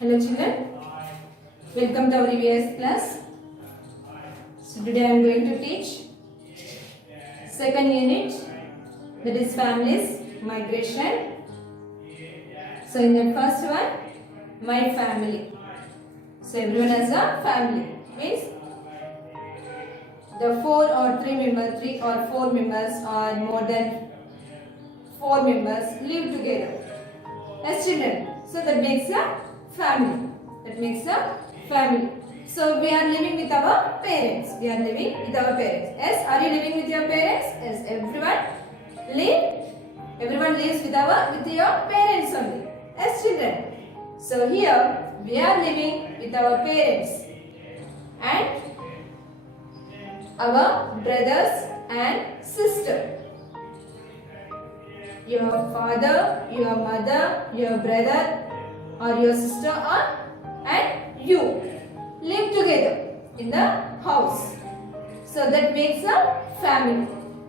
Hello children, welcome to our EVS class. So today I am going to teach second unit, that is families, migration. So in the first one, my family. So everyone has a family, means the four or four members or more than four members live together as children. So that makes a family. So we are living with our parents. Yes, are you living with your parents? Yes, everyone lives with your parents only as children. So here we are living with our parents and our brothers and sister. Your father, your mother, your brother or your sister and you live together in the house. So that makes a family.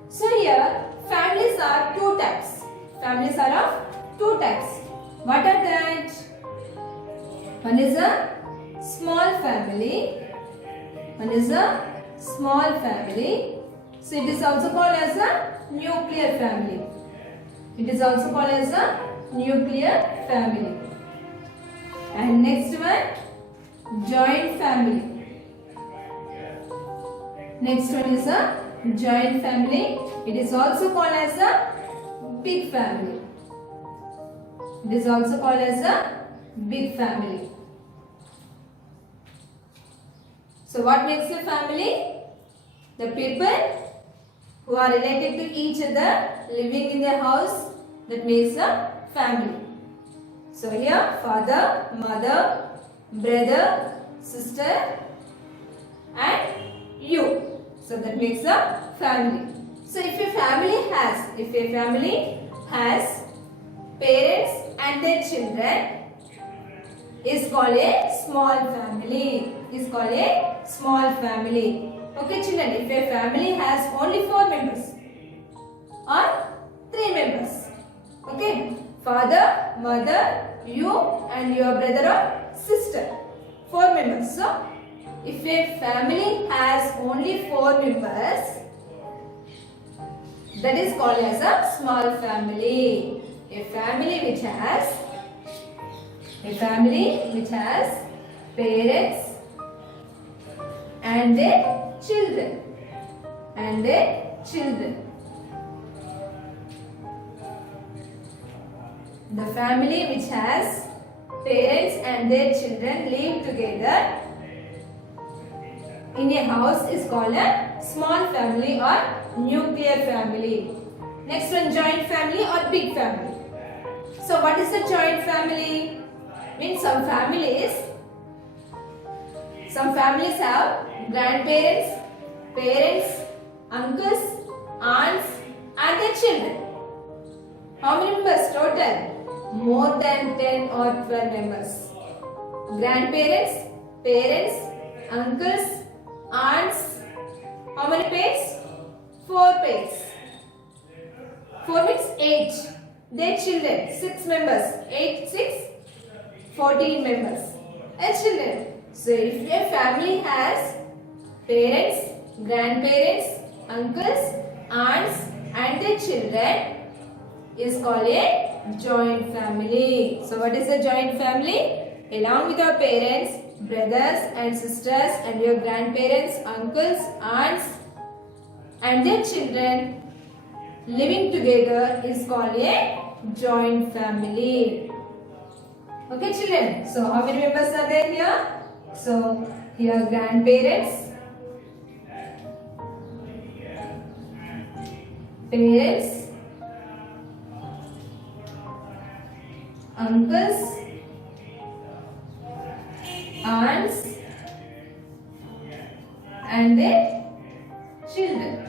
So here families are two types. Families are of two types. What are that? One is a small family. So it is also called as a nuclear family. And next one, joint family. Next one is a joint family. It is also called as a big family. So what makes a family? The people who are related to each other living in their house, that makes a family. So here father, mother, brother, sister and you. So that makes a family. So if a family has parents and their children, is called a small family. Okay children, if a family has only 4 members or 3 members, okay, father, mother, you and your brother or sister, 4 members. So if a family has only 4 members, that is called as a small family. A family which has parents and their children. The family which has parents and their children live together in a house is called a small family or nuclear family. Next one, joint family or big family. So what is a joint family? Means some families have grandparents, parents, uncles, aunts and their children. How many members total? More than 10 or 12 members. Grandparents, parents, uncles, aunts. How many pairs? 4 pairs. 4 means 8. Their children, 6 members. 8, 6, 14 members. As children. So if a family has parents, grandparents, uncles, aunts and their children, is called a joint family. So what is a joint family? Along with our parents, brothers and sisters and your grandparents, uncles, aunts and their children living together is called a joint family. Okay children, so how many members are there here? So here grandparents, parents, uncles, aunts and their children.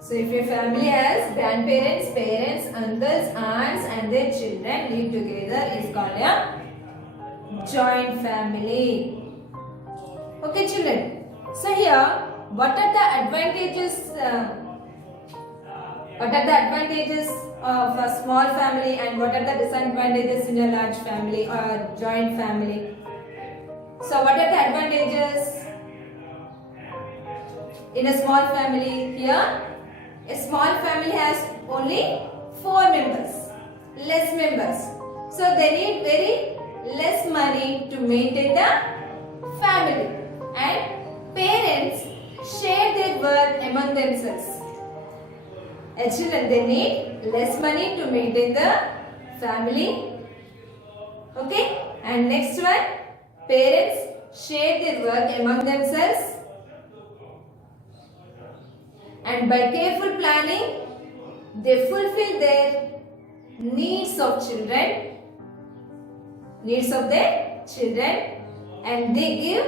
So if your family has grandparents, parents, uncles, aunts and their children live together is called a joint family. Okay children. So here what are the advantages What are the advantages of a small family and what are the disadvantages in a large family or joint family? So what are the advantages in a small family? Here, a small family has only 4 members, less members. So they need very less money to maintain the family, and parents share their work among themselves. Children, they need less money to maintain the family. Okay, and next one, parents share their work among themselves, and by careful planning they fulfill their needs of their children, and they give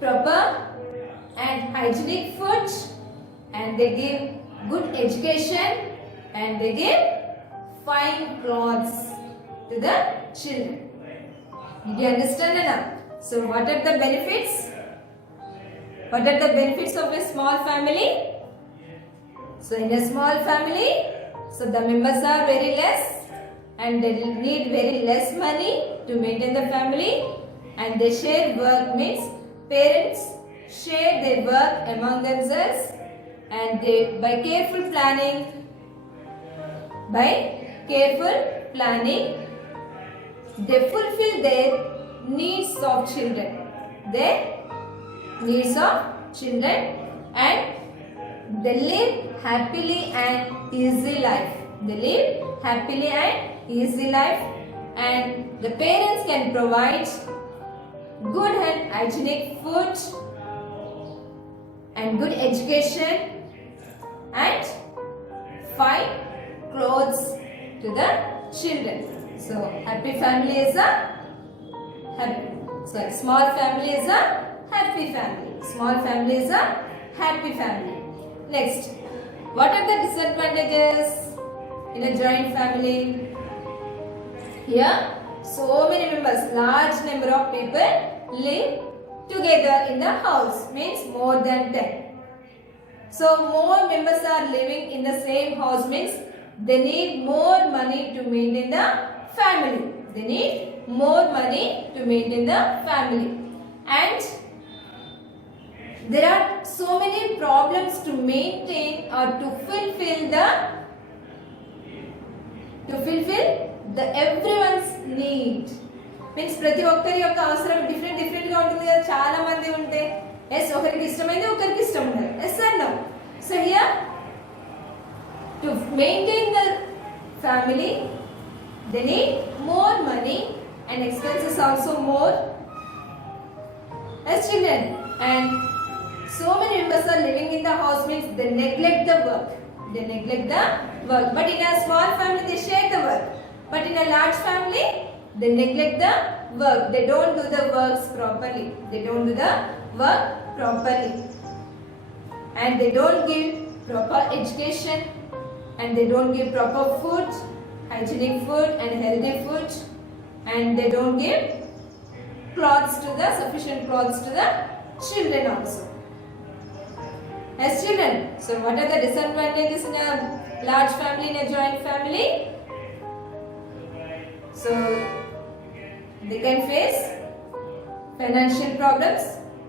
proper and hygienic food, and they give good education, and they give fine clothes to the children. Did you understand enough? So what are the benefits? What are the benefits of a small family? So in a small family, so the members are very less and they need very less money to maintain the family, and they share work, means parents share their work among themselves, and they by careful planning they fulfill their needs of children, and they live happily and easy life. And the parents can provide good and hygienic food and good education and fine clothes to the children. So small family is a happy family. Small family is a happy family. Next, what are the disadvantages in a joint family? Here, so many members, large number of people live together in the house, means more than 10. So more members are living in the same house, means they need more money to maintain the family. And there are so many problems to maintain or to fulfill the everyone's need. Means ప్రతి ఒక్కరి యొక్క అవసరం different గా ఉంటుంది కదా, చాలా మంది ఉంటే ఎస్ ఒకరికి ఇష్టమైంది ఒకరికి ఇష్టం ఉండదు. Yes or no? So here to maintain the family they need more money and expenses also more as children, and so many members are living in the house, means they neglect the work. But in a small family they share the work, but in a large family they neglect the work. They don't do the works properly, and they don't give proper education, and they don't give proper food, hygienic food and healthy food, and they don't give sufficient clothes to the children also. As children, so what are the disadvantages in a large family, in a joint family? So they can face financial problems,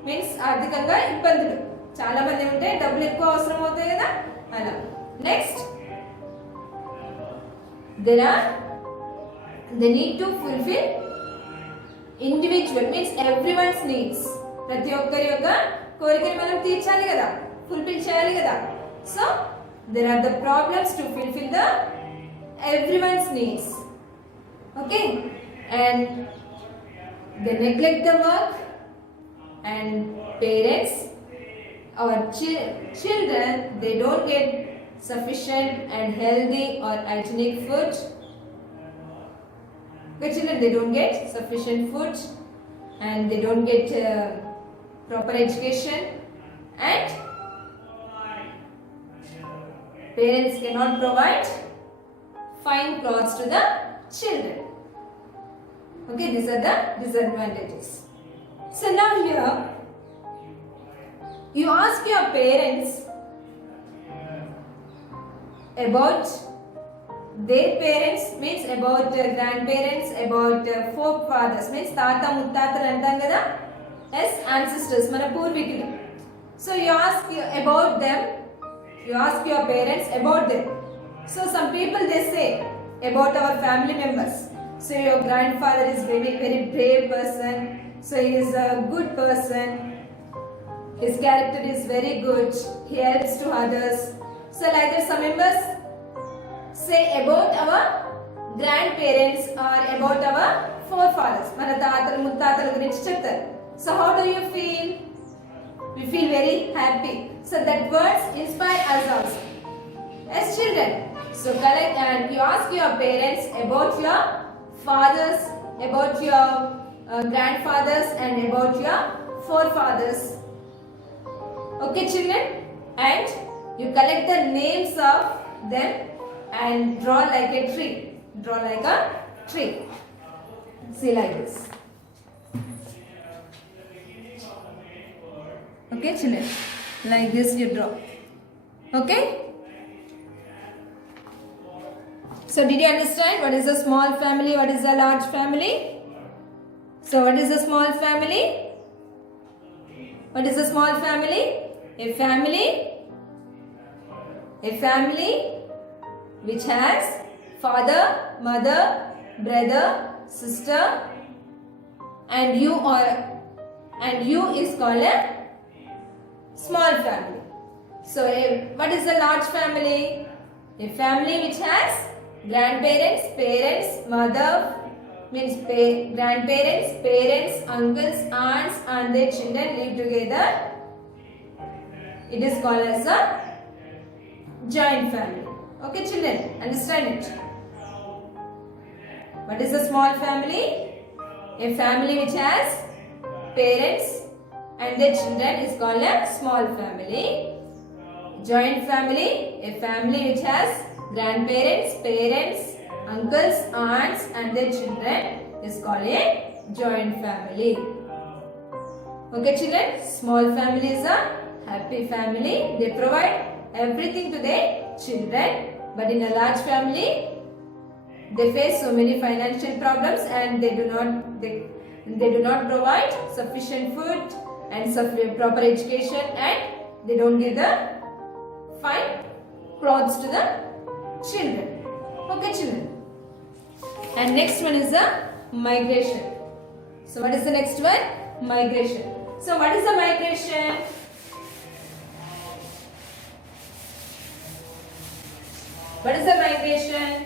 means ఆర్థికంగా ఇబ్బందులు. చాలా మంది ఉంటే డబ్బులు ఎక్కువ అవసరం అవుతాయి కదా అలా. Next, they need to fulfill individual, means everyone's needs. ప్రతి ఒక్కరి యొక్క కోరికలు మనం తీర్చాలి కదా, ఫుల్ఫిల్ చేయాలి కదా. So there are the problems to fulfill the everyone's needs. Okay, and they neglect the work, and parents or children, they don't get sufficient and healthy or hygienic food. The children, they don't get sufficient food, and they don't get proper education, and parents cannot provide fine clothes to the children. Okay, these are the disadvantages. So now here, you ask your parents about their parents means about grandparents, about forefathers means తాత ముత్తాతలు అంటాం కదా. Yes, ancestors మన పూర్వీకులు. So you ask about them, you ask your parents about them. So some people they say about our family members. So your grandfather is very very brave person, so he is a good person, his character is very good, he helps to others. So like that some members say about our grandparents or about our forefathers, మన తాతలు ముత్తాతల గురించి చెప్తారు. So how do you feel? We feel very happy. So that words inspire us also as children. So collect and you ask your parents about your fathers, about your grandfathers and about your forefathers. Okay children, and you collect the names of them and draw like a tree. Draw like a tree. See like this. Okay children, like this you draw. Okay. So did you understand what is a small family, what is a large family? So what is a small family? What is a small family? A family which has father, mother, brother, sister, and you is called a small family. So what is a large family? A family which has grandparents, parents, mother means grandparents, parents, uncles, aunts and their children live together. It is called as a joint family. Okay children, understand it. What is a small family? A family which has parents and their children is called a small family. Joint family, a family which has grandparents, parents, uncles, aunts and their children is called a joint family. Okay children, small family is a happy family. They provide everything to their children, but in a large family they face so many financial problems and they do not provide sufficient food and proper education and they don't give the fine clothes to the children. Okay children, and next one is the migration. So what is the next one? Migration. So what is the migration? What is the migration?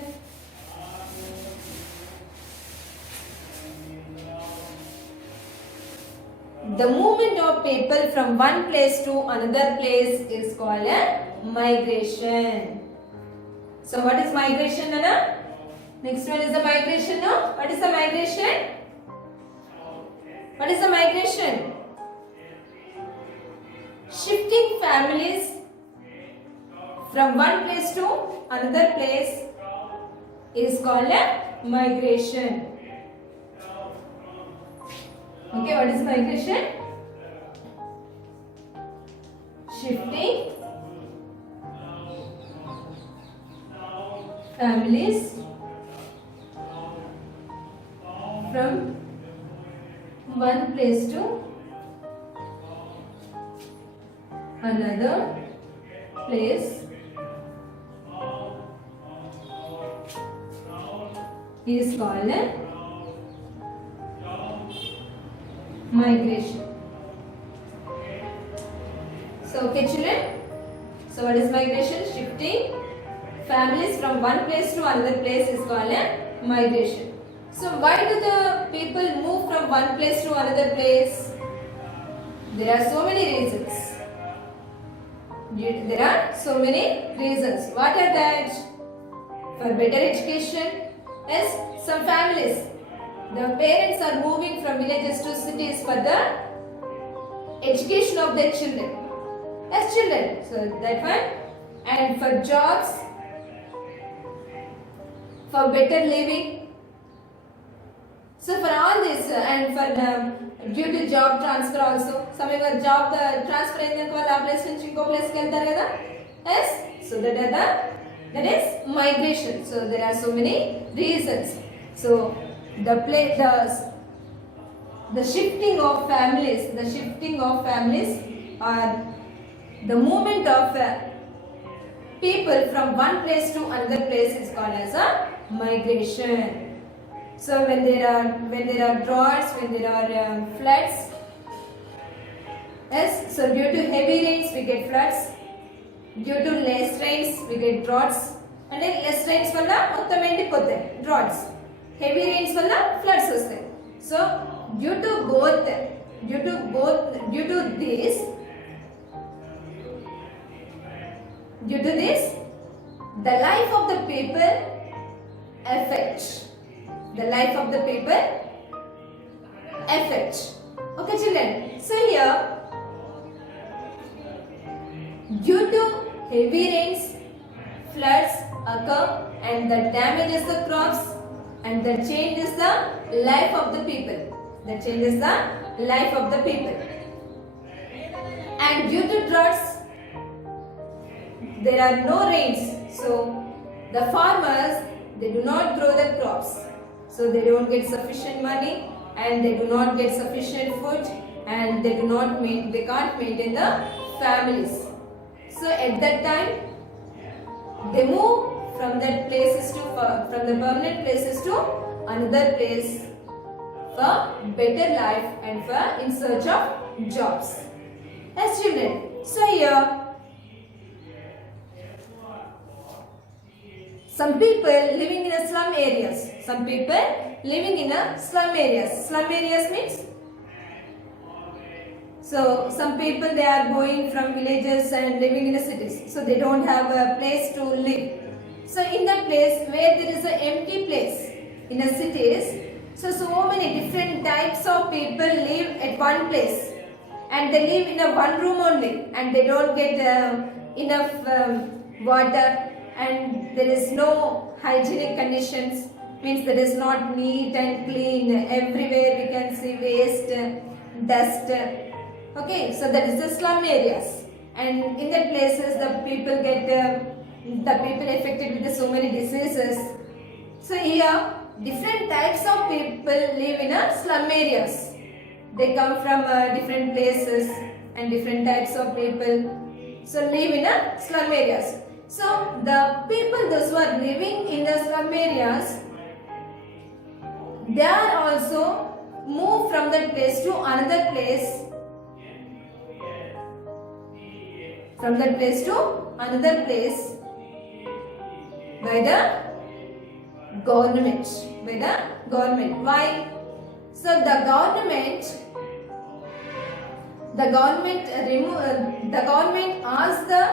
The movement of people from one place to another place is called a migration. So what is migration, Nana? Next one is the migration, no? What is the migration? What is the migration? Shifting families from one place to another place is called a migration. Okay, what is migration? Shifting families from one place to another place is called a migration. So okay children, so what is migration? Shifting families from one place to another place is called a migration. So why do the people move from one place to another place? There are so many reasons. There are so many reasons. What are that? For better education. Yes, some families, the parents are moving from villages to cities for the education of their children. As children, so that one. And for jobs, for better living. So for all this and for due to job transfer also. Some of job transfer in the place nunchi inko place ki veltaru kada. Yes, so that are the That is migration. So there are so many reasons. So the shifting of families, are the movement of people from one place to another place is called as a migration. So when there are droughts, when there are floods, yes, so due to heavy rains we get floods, due to less rains we get droughts, and less rains valla mottam endipotayi droughts, heavy rains valla floods vastayi. So due to this the life of the people affect. Okay children, so here due to heavy rains, floods occur and that damages the crops and that changes the life of the people. And due to droughts, there are no rains, so the farmers, they do not grow the crops, so they don't get sufficient money and they do not get sufficient food and they can't maintain the families. So at that time they move from the permanent places to another place for better life and for in search of jobs. Yes children, so here some people living in a slum areas. Slum areas means, so some people they are going from villages and living in the cities. So they don't have a place to live. So in that place where there is an empty place in the cities, so many different types of people live at one place and they live in a one room only and they don't get enough water and there is no hygienic conditions, means there is not neat and clean, everywhere we can see waste, dust. Okay, so that is the slum areas, and in that places the people affected with so many diseases. So here different types of people live in a slum areas. They come from different places and different types of people so live in a slum areas. So the people those who are living in the slum areas, they are also moved from that place to another place, by the government. Why? So the government asks the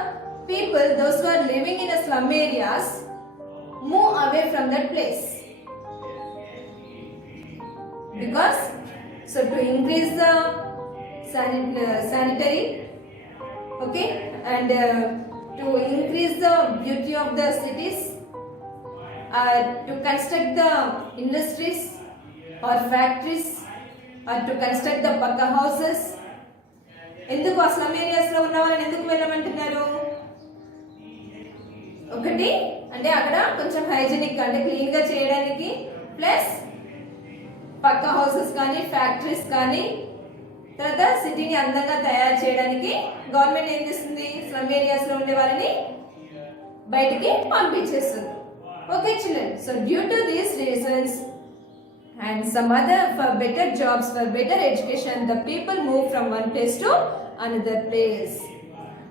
people, those who are living in the slum areas, move away from that place. Because, so to increase the sanitary, okay, and to increase the beauty of the cities, to construct the industries or factories, or to construct the pakka houses. ఎందుకు ఆ slum areas లో ఉన్న వాళ్ళని ఎందుకు వెళ్ళమంటున్నారు? ఒకటి అంటే అక్కడ కొంచెం హైజీనిక్ అంటే క్లీన్ గా చేయడానికి, ప్లస్ పక్క హౌసెస్ కానీ ఫ్యాక్టరీస్ కానీ, తర్వాత సిటీని అందంగా తయారు చేయడానికి గవర్నమెంట్ ఏం చేస్తుంది, స్లమ్ ఏరియాస్ లో ఉండే వాళ్ళని బయటికి పంపించేస్తుంది. Okay children, so due to these reasons and some other for better jobs, for better education, the people move from one place to another place.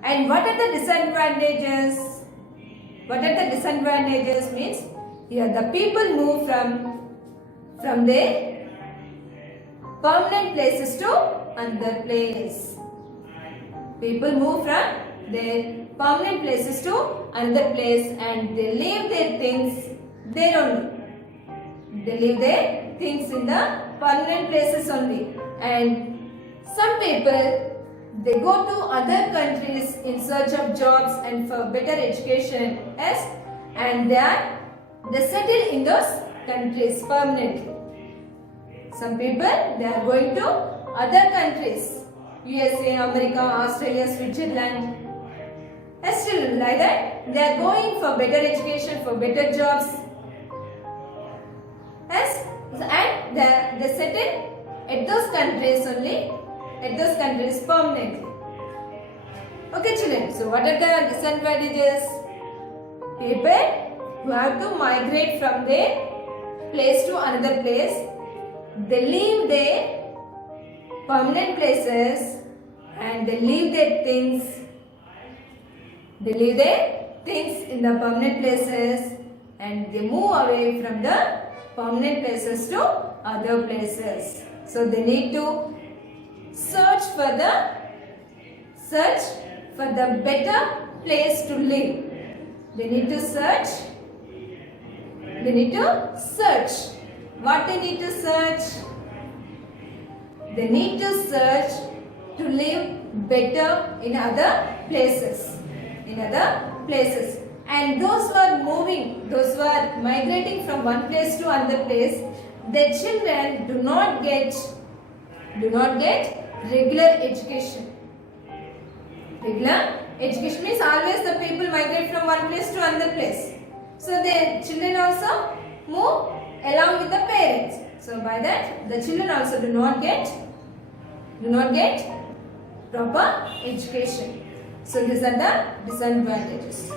And what are the disadvantages? Means here the people move from their permanent places to another place. People move from their permanent places to another place and they leave their things there only. They leave their things in the permanent places only, and some people they go to other countries in search of jobs and for better education, yes, and they settle in those countries permanently. Some people they are going to other countries, USA, America, Australia, Switzerland, yes, children, like that. they are going for better education, for better jobs. Yes, and they settle at those countries only, at those countries permanently. Okay, children. So, what are the disadvantages? People who have to migrate from their place to another place, they leave their permanent places and they leave their things. They leave their things in the permanent places and they move away from the permanent places to other places. So they need to search for the better place to live. They need to search. They need to search. What they need to search? They need to search to live better in other places. In other places. And those who are moving, those who are migrating from one place to another place, their children do not get regular education. Regular education means always the people migrate from one place to another place. So the children also move along with the parents. So by that the children also do not get proper education. So these are the disadvantages.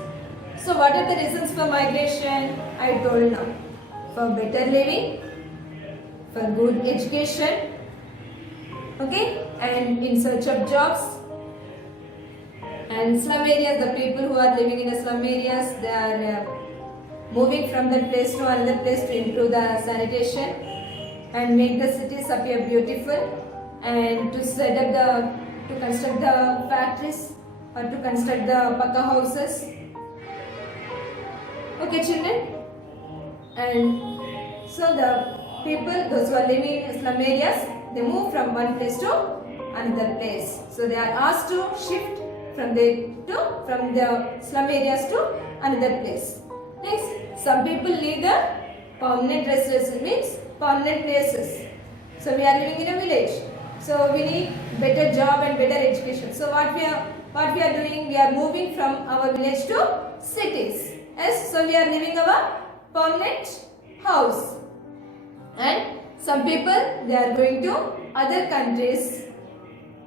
So what are the reasons for migration? I told now. For better living, for good education, okay, and in search of jobs. And slum areas, the people who are living in the slum areas, they are moving from that place to another place to improve the sanitation and make the cities appear beautiful and to construct the factories or to construct the pakka houses. Okay, children. And so the people, those who are living in slum areas, they move from one place to another place. So they are asked to shift from the slum areas to another place. Next, some people leave the permanent residences, means permanent places. So we are living in a village. So we need better job and better education. So what we are doing, we are moving from our village to cities. Yes, so we are leaving our permanent house. And some people, they are going to other countries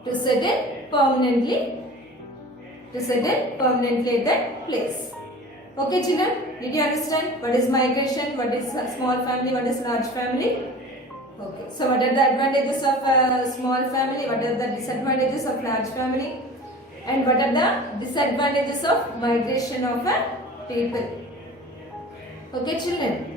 to settle permanently at that place. Okay, children, did you understand what is migration, what is small family, what is large family? Okay, so what are the advantages of a small family, what are the disadvantages of large family, and what are the disadvantages of migration of a people? Okay, children.